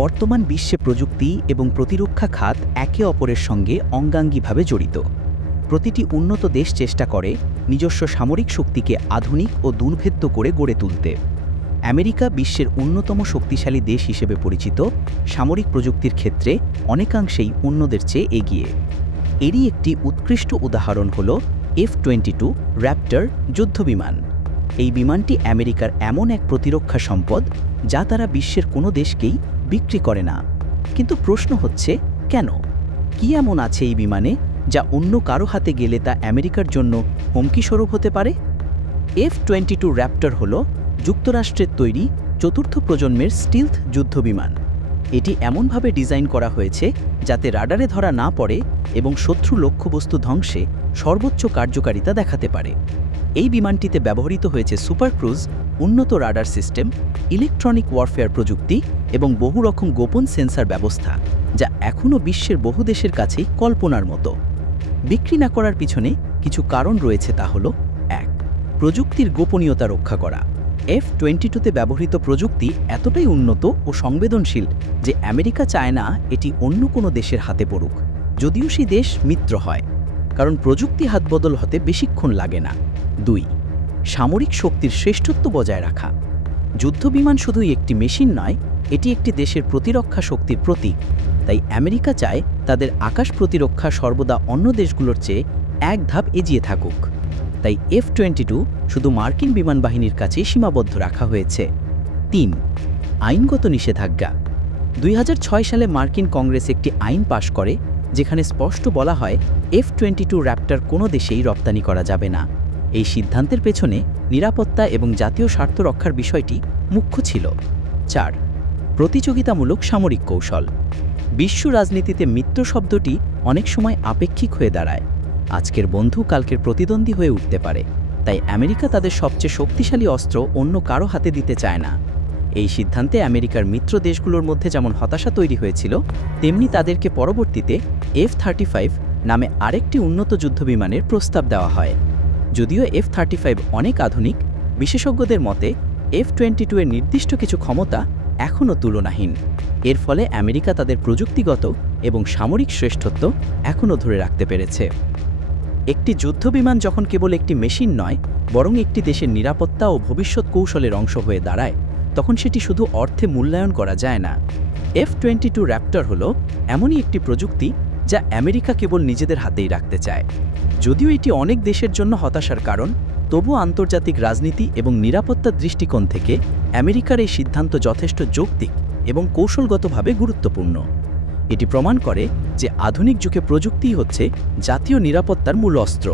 বর্তমান বিশ্বে প্রযুক্তি এবং প্রতিরক্ষা খাত একে অপরের সঙ্গে অঙ্গাঙ্গিভাবে জড়িত। প্রতিটি উন্নত দেশ চেষ্টা করে নিজস্ব সামরিক শক্তিকে আধুনিক ও দুর্ভেদ্য করে গড়ে তুলতে। আমেরিকা বিশ্বের অন্যতম শক্তিশালী দেশ হিসেবে পরিচিত, সামরিক প্রযুক্তির ক্ষেত্রে অনেকাংশেই অন্যদের চেয়ে এগিয়ে। এরই একটি উৎকৃষ্ট উদাহরণ হল F-22 র্যাপ্টর যুদ্ধবিমান। এই বিমানটি আমেরিকার এমন এক প্রতিরক্ষা সম্পদ যা তারা বিশ্বের কোনো দেশকেই বিক্রি করে না। কিন্তু প্রশ্ন হচ্ছে, কেন? কি এমন আছে এই বিমানে যা অন্য কারো হাতে গেলে তা আমেরিকার জন্য হুমকিস্বরূপ হতে পারে? F-22 র্যাপ্টর হল যুক্তরাষ্ট্রের তৈরি চতুর্থ প্রজন্মের স্টিলথ যুদ্ধবিমান। এটি এমনভাবে ডিজাইন করা হয়েছে যাতে রাডারে ধরা না পড়ে এবং শত্রু লক্ষ্যবস্তু ধ্বংসে সর্বোচ্চ কার্যকারিতা দেখাতে পারে। এই বিমানটিতে ব্যবহৃত হয়েছে সুপার ক্রুজ, উন্নত রাডার সিস্টেম, ইলেকট্রনিক ওয়ারফেয়ার প্রযুক্তি এবং বহু রকম গোপন সেন্সর ব্যবস্থা, যা এখনও বিশ্বের বহু দেশের কাছেই কল্পনার মতো। বিক্রি না করার পিছনে কিছু কারণ রয়েছে, তা হল: ১. প্রযুক্তির গোপনীয়তা রক্ষা করা। F-22তে ব্যবহৃত প্রযুক্তি এতটাই উন্নত ও সংবেদনশীল যে আমেরিকা চায় না এটি অন্য কোনো দেশের হাতে পড়ুক, যদিও সেই দেশ মিত্র হয়, কারণ প্রযুক্তি হাতবদল হতে বেশিক্ষণ লাগে না। ২. সামরিক শক্তির শ্রেষ্ঠত্ব বজায় রাখা। যুদ্ধবিমান শুধুই একটি মেশিন নয়, এটি একটি দেশের প্রতিরক্ষা শক্তির প্রতীক। তাই আমেরিকা চায় তাদের আকাশ প্রতিরক্ষা সর্বদা অন্য দেশগুলোর চেয়ে এক ধাপ এগিয়ে থাকুক। তাই F-22 শুধু মার্কিন বিমান বাহিনীর কাছেই সীমাবদ্ধ রাখা হয়েছে। ৩. আইনগত নিষেধাজ্ঞা। ২০০৬ সালে মার্কিন কংগ্রেস একটি আইন পাশ করে যেখানে স্পষ্ট বলা হয় F-22 র্যাপ্টর কোনো দেশেই রপ্তানি করা যাবে না। এই সিদ্ধান্তের পেছনে নিরাপত্তা এবং জাতীয় স্বার্থ রক্ষার বিষয়টি মুখ্য ছিল। ৪. প্রতিযোগিতামূলক সামরিক কৌশল। বিশ্ব রাজনীতিতে মিত্র শব্দটি অনেক সময় আপেক্ষিক হয়ে দাঁড়ায়। আজকের বন্ধু কালকের প্রতিদ্বন্দ্বী হয়ে উঠতে পারে। তাই আমেরিকা তাদের সবচেয়ে শক্তিশালী অস্ত্র অন্য কারো হাতে দিতে চায় না। এই সিদ্ধান্তে আমেরিকার মিত্র দেশগুলোর মধ্যে যেমন হতাশা তৈরি হয়েছিল, তেমনি তাদেরকে পরবর্তীতে F-35 নামে আরেকটি উন্নত যুদ্ধবিমানের প্রস্তাব দেওয়া হয়। যদিও F-35 অনেক আধুনিক, বিশেষজ্ঞদের মতে F-22 এর নির্দিষ্ট কিছু ক্ষমতা এখনও তুলনাহীন। এর ফলে আমেরিকা তাদের প্রযুক্তিগত এবং সামরিক শ্রেষ্ঠত্ব এখনও ধরে রাখতে পেরেছে। একটি যুদ্ধবিমান যখন কেবল একটি মেশিন নয়, বরং একটি দেশের নিরাপত্তা ও ভবিষ্যৎ কৌশলের অংশ হয়ে দাঁড়ায়, তখন সেটি শুধু অর্থে মূল্যায়ন করা যায় না। F-22 র্যাপ্টর হল এমনই একটি প্রযুক্তি যা আমেরিকা কেবল নিজেদের হাতেই রাখতে চায়। যদিও এটি অনেক দেশের জন্য হতাশার কারণ, তবুও আন্তর্জাতিক রাজনীতি এবং নিরাপত্তার দৃষ্টিকোণ থেকে আমেরিকার এই সিদ্ধান্ত যথেষ্ট যৌক্তিক এবং কৌশলগতভাবে গুরুত্বপূর্ণ। এটি প্রমাণ করে যে আধুনিক যুগে প্রযুক্তিই হচ্ছে জাতীয় নিরাপত্তার মূল অস্ত্র।